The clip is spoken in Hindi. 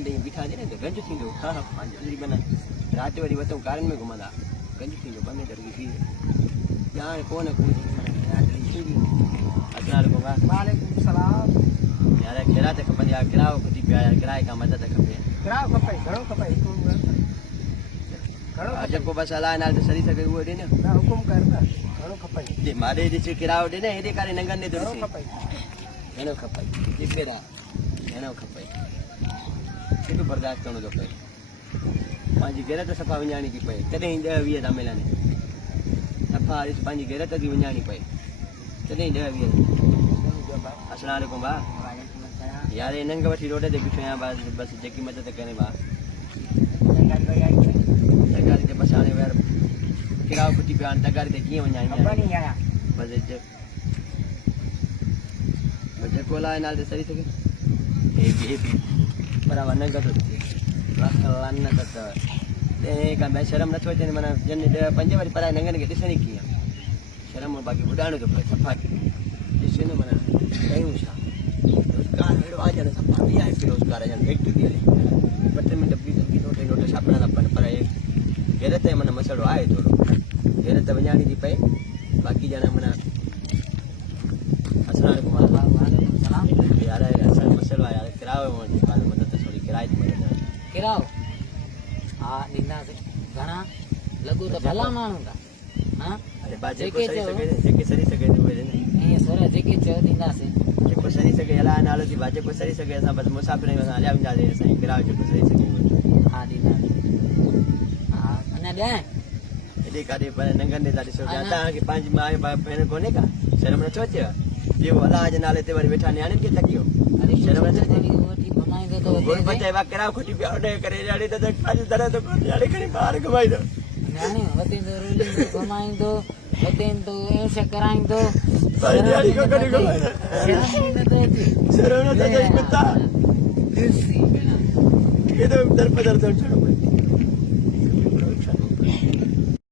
बीठा जे ने गंज थींदो हां हां पांच जल्दी बना रात वरी वतो कारण में घुमंदा गंज थींदो बने डरगी थी जान कोन कोन अस्सलाम वालेकुम सलाम। यार किराए ते खपंदी यार किराओ खुदी पिया यार किराए का मदद खपे किरायो खपे घणो खपे हुकुम कर घणो जेको बस अलाह नाल ते सरी सके उहो दे न ना हुकुम कर ना घणो खपे जे मारे ॾिस किरायो ॾे न हेॾे कारे नंगन ने घणो तो खपे घणो खपे दिपेरा घणो खपे केॾो बर्दाश्त करणो थो पए पंहिंजी गैरत सफ़ा विञाइणी थी पए तॾहिं 10-20 था मिलनि सफ़ा ॾिस पंहिंजी गैरत थी विञाइणी पए तॾहिं 10-20 अस्सलाम वालेकुम भाउ वालेकुम सलाम। यार ये नंग वठी रोड ते बीठो आहियां बस जेकी मदद करे भाउ तगारी ते बस हाणे यार किरायो खुटी पियो हाणे तगारी ते कीअं वञा खबर नहीं आया बस जेको अलाह नाल ते सरी सघे बराबरि नंग थो थिए मैं शर्म नथो अचे माना जन 5 वरी पराए नंगनि खे ॾिसणी कीअं शर्म बाक़ी ॿुधाइणो थो पए सफ़ा ॾिसे न माना कयूं छा रोज़गार अहिड़ो आहे ॼण सफ़ा बि आहे रोज़गार ॼण फैक्ट्री थी हले 2 मिंट बि नोट छापणा था पवनि पर गैरत जो माना मसइलो आहे थोरो गैरत विञाइणी थी पए बाक़ी ॼण माना अस्सलाम वालेकुम सलाम। यार असांजो मसइलो आहे यार किरायो मदद थोरी किराए जी मदद किरायो हाँ ॾींदासीं घणा लॻो त भला माण्हू था हाँ अरे बा जेके सरी सघे उहे ॾे न ईअं थोरा जेके चयो ॾींदासीं जेको सरी सघे अलाह नालो थी भाउ जेको सरी सघे असां बसि मुसाफ़िर आहियूं असां हलिया वेंदासीं असांजी किरायो जेको सरी सघे हा ॾींदासीं हा अञा ॾियां हेॾे काॾे पर नंगनि ते था ॾिसो पिया तव्हांखे पंहिंजी माउ भेण कोन्हे का शर्म नथो अचेव ॿियो अलाह जे नाले ते वरी वेठा नियाणियुनि खे तकियो अरे शर्म नथो अचे वठी घुमाईंदो त गुण पचाए किरायो खुटी पिया उन करे ॾियाणी त पंहिंजी तरह त ॾियाणी खणी ॿाहिरि घुमाईंदो न्याणी वतींदो रोलींदो घुमाईंदो वतींदो ऐश कराईंदो भाई ॾियाणी खां कॾहिं घुमाईंदो शर्म नथो अचे कुत्ता ॾिसी भेण केॾो दर पदर थो थियणो पए